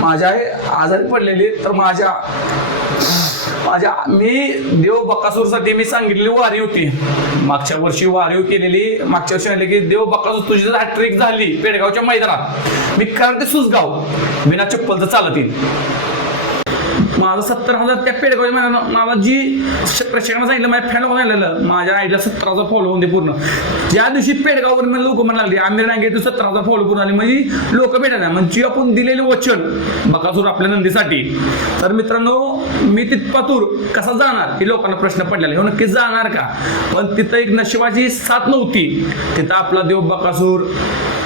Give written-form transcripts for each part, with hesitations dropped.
माझ्या आई आजारी पडलेली, तर माझ्या मी देव बकासूरसाठी मी सांगितलेली वारी होती, मागच्या वर्षी वारी केलेली. मागच्या वर्षी आले की देव बकासूर तुझी जर ट्रिक झाली पेडगावच्या मैदानात, मी कारण ते सुसगाव बिना चप्पलचं चालत येईल. माझं 70,000 त्या पेडगावच्या मैदानात मला जी प्रेक्षकांना सांगितलं, माझ्या फॅन सांगितलेलं माझ्या आईला 17,000 फॉलो होऊन दे पूर्ण. ज्या दिवशी पेडगाववर मला लोक म्हणायला लागले आमिर डांगे तू 17,000 फॉलो पूर्ण आले, म्हणजे लोक भेटायला म्हणजे आपण दिलेले वचन बकासूर आपल्या नंदीसाठी. तर मित्रांनो मी तिथपातूर कसा जाणार हे लोकांना प्रश्न पडलेला, हे नक्की जाणार का, पण तिथं एक नशिबाची साथ नव्हती. तिथं आपला देव बकासूर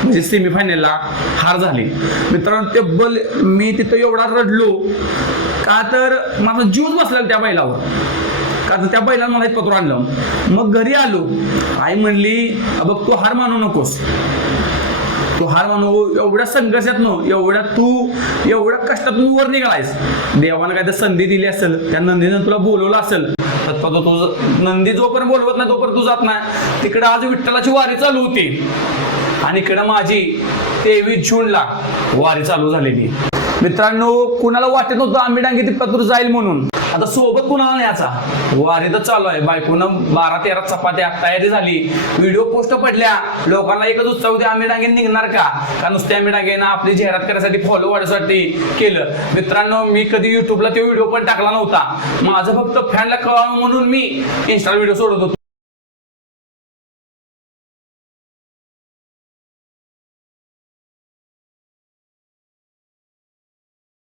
म्हणजे सेमीफायनलला हार झाली. मित्रांनो ते बल मी तिथं एवढा रडलो का, तर माझा जीवच बसला त्या बैलावर, का तर त्या बैलाला मला इथं पत्र आणलं. मग घरी आलो, आई म्हणली बघ तू हार मानू नकोस, तू हार मानू, एवढ्या संघर्षातनं एवढ्या कष्टातून वर निघालायस, देवानं काय तर संधी दिली असेल, त्या नंदीनं तुला बोलवलं असेल, तर तुझं नंदी जोपर्यंत बोलवत नाही तोपर्यंत तू जात नाही. तिकडे आज विठ्ठलाची वारी चालू होती आणि इकडं माझी 23 जूनला वारी चालू झालेली. मित्रांनो कुणाला वाटत नव्हतं आम्ही डांगे तिथपातूर जाईल म्हणून. आता सोबत कुणाला न्यायचा, वारी तर चालू आहे, बायकोनं 12-13 चपात्या तयारी झाली, व्हिडिओ पोस्ट पडल्या, लोकांना एकच उत्साह होते आम्ही डांगे निघणार का नुसते आम्ही डांगेनं आपली जाहिरात करण्यासाठी फॉलो वाढण्यासाठी केलं. मित्रांनो मी कधी युट्यूबला तो व्हिडिओ पण टाकला नव्हता, माझं फक्त फॅनला कळावं म्हणून मी इंस्टा व्हिडिओ सोडत होतो.